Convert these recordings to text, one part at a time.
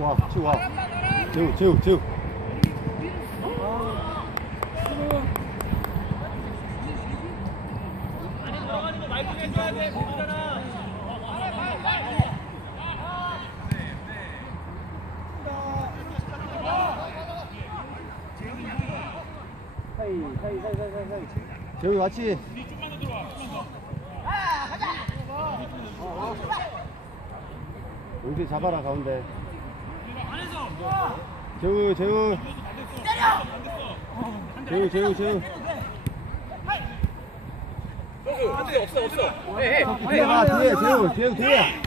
치고 와, 치고 와. 재우, 재우, 재우. 재우 같이. 용진 잡아라 가운데. 재우, 재우. 재우, 재우, 재우. 없어 없어. 해 해. 뒤에 가, 뒤에, 재우, 재우, 뒤에.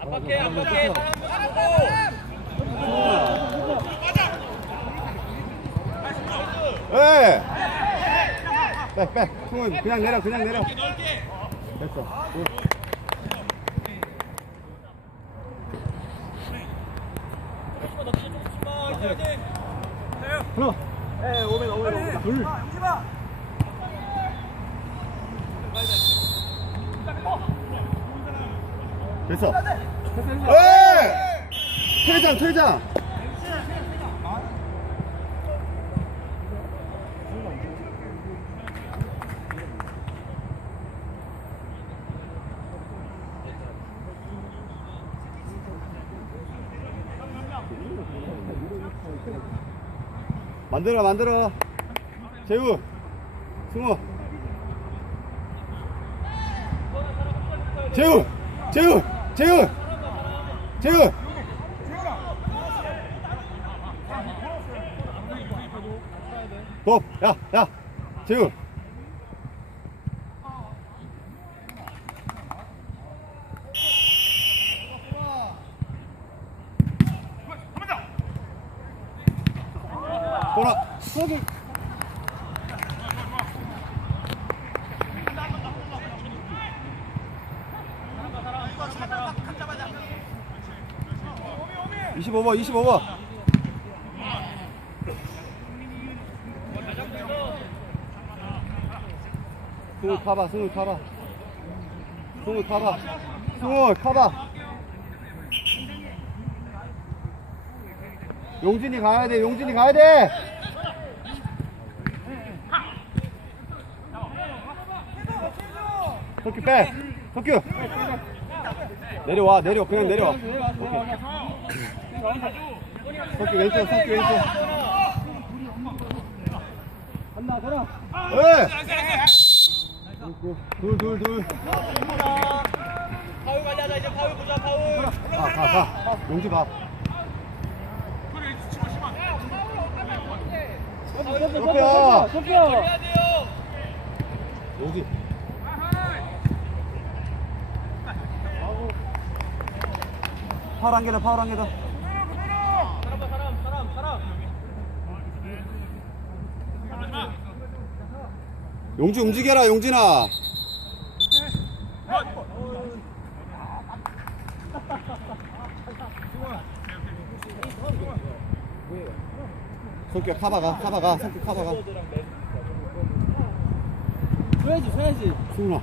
압박해 압박해. 에! 백, 백. 승훈, 그냥 내려, 그냥 내려. 됐어. 하나. 에, 오면, 오면, 오면. 둘. 됐어. 에! 퇴장, 퇴장. 만들어 만들어. 재우 승우. 재우 재우 재우. 재우. 돕야야. 재우 보라. 거기 25번 25번. 승우 타봐 승우 타봐. 승우 타봐. 승우 타봐. 용진이 가야 돼 용진이 가야 돼 석규 빼. 석규 내려와 내려 그냥 내려와. 오케이. 석규 왼쪽 석규 왼쪽. 한나 가라. 둘둘둘. 파울 관리하자 이제 파울 보자 파울. 가가가. 용지 봐 석규야. 돼요. 용지 파울 한 개다 파울 한 개다 사람 봐 사람 사람 사람. 용지 움직여라 용진아 손격 카바가 카바가 손격 카바가 줘야지 줘야지. 승훈아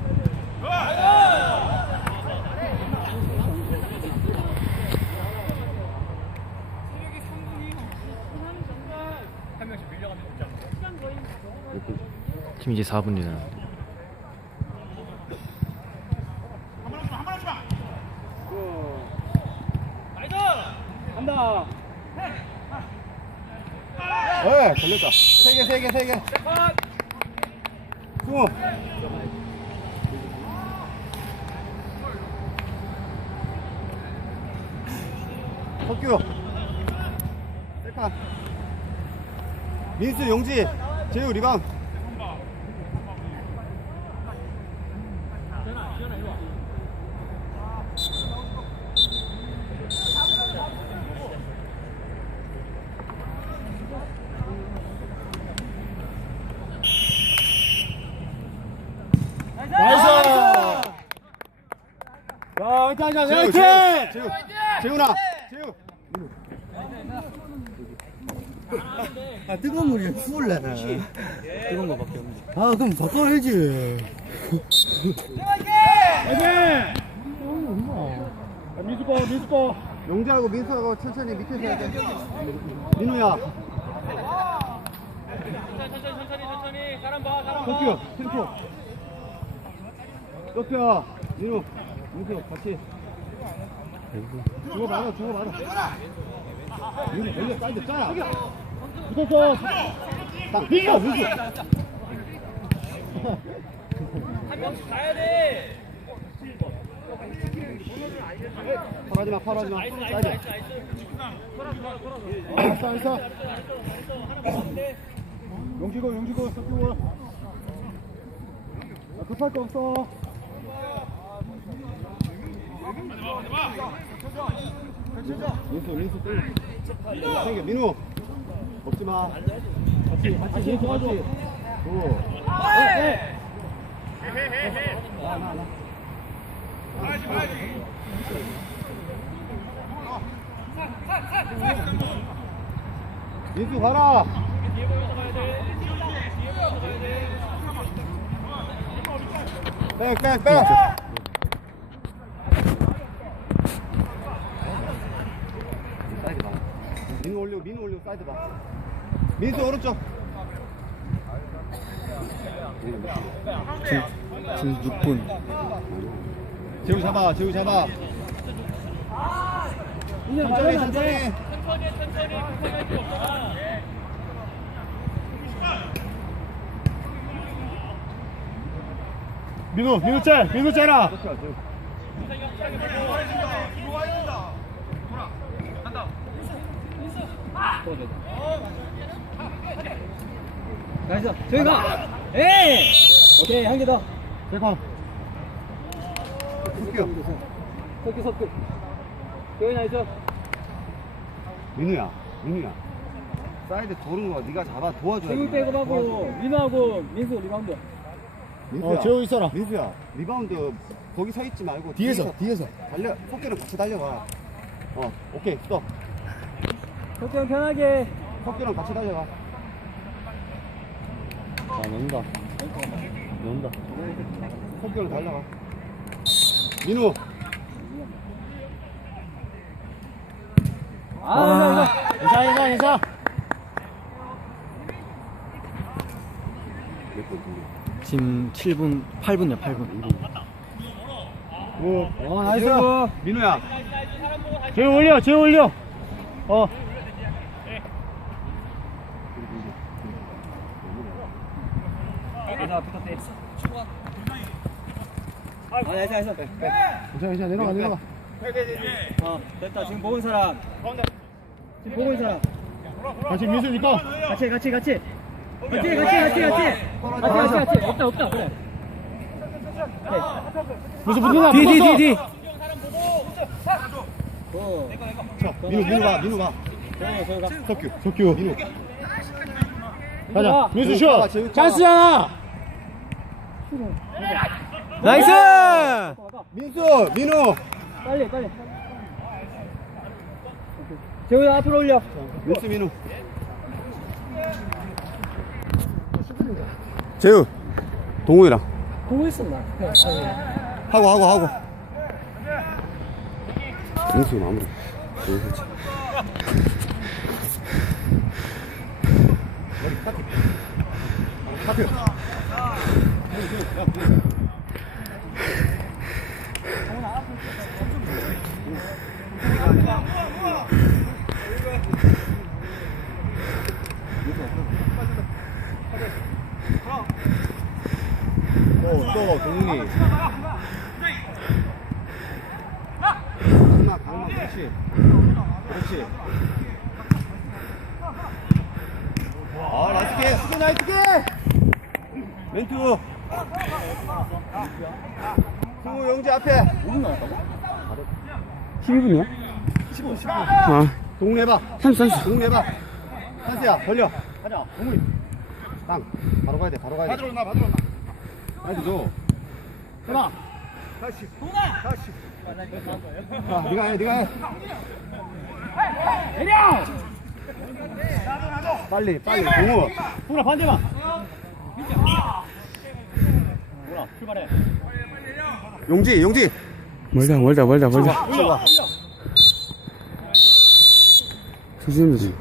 한 명씩 밀려가면 없 지 않나? 지금 이제 4분 지났는데 나이스. 간다. 에 걸렸다 세개 세 개 세개 승우 석규 세칸 민수 용지 재우 리방 나이스! 야 화이팅 하자. 재우 재우 재우 재우나 재우 아 뜨거운 물이야 추울래 뜨거운 거밖에 없네 아 그럼 바꿔야지 화이팅! 민수꺼 민수꺼 용재하고 민수하고 천천히 밑에서 해야 돼. 민우야. 천천히 천천히 천천히 사람 봐 사람 봐 덕규, 템포. 덕규야, 민우, 민수 같이. 주고 말아, 주고 말아. 민우, 걸려, 사이드 짜야. 붙었어 딱, 민수, 민수. 한 명씩 가야 돼 팔하지 마, 팔하지 마. 나이스 나이스. 나이스 나이스 알았어, 알았어. 용기고, 용기고, 덕규고. 아, 급할 거 없어. 민수, 민수. 땡겨, 민우. 먹지 마. 같이, 같이, 같이 도와줘. 오. 네. 헤헤헤헤. 나, 나, 나. 가야지, 가야지. 민수 가라. 뒤에 보고 민우 올려, 민우 올려, 사이드 봐. 민수 오른쪽. 두 6분 재우 잡아, 재우 잡아. 천천히, 천천히. 민우, 민우 짤, 민우 짤아. 간다. 나이스 저기 가 에이 오케이 한 개더 대광. 숙규. 석규 석규 조이 나이스 민우야, 민우야. 사이드 도는 거 네가 잡아 도와줘야 재우 백업하고 민호하고 민수 리바운드 민수야. 어, 재우 있어라. 민수야, 리바운드 거기 서 있지 말고 뒤에서, 뒤에서. 달려. 석규랑 같이 달려가. 어, 오케이, 스톱. 석규 형 편하게 석규랑 같이 달려가. 아, 넣는다. 넣는다. 석규랑 달려가. 민우. 아 인사, 인사, 인사. 지금 7분 8분이야 8분 오, 어, 나이스. 민우야. 재우 올려, 재우 올려. 어. 아 나이스 나이스 괜찮아, 괜찮아. 내려가, 내려가. 어 됐다 지금 보은 사람 지금 있는 사람 같이 민수니까. 같이 같이 같이 같이 같이 같이 같이 같이 같이 같이 없다 없다 그래 무슨 붙는다. 뒤뒤 뒤뒤 어 자, 민우, 민우 가, 민우 가 석규, 석규. 민우. 가자. 민수 슛. 찬스잖아. 나이스 민수, 민우. 빨리 빨리 재우야 앞으로 올려 민수, 민우. 재우. 동호이랑. 보고 있어 나 하고, 하고, 하고. 민수 마무리 카트. 카트. 그렇지. 아, 나이스 게 수고 나이스 게 멘투. 승우 영재 앞에. 5분 나왔다고? 12분이야? 15, 15. 아. 동네 봐. 선수, 선수. 동네 봐. 선수야, 걸려. 가자, 동훈이. 땅. 바로 가야 돼, 바로 가야 돼. 받으러 나, 받으러 나. 나이스 줘. 해봐. 다시. 동아! 다시. 자, 네가 해, 네가 해. 내려! 빨리, 빨리, 동우. 동훈아, 반대만. 뭐야 출발해. 용지 용지. 멀다 멀다 멀다 멀다. 조심히.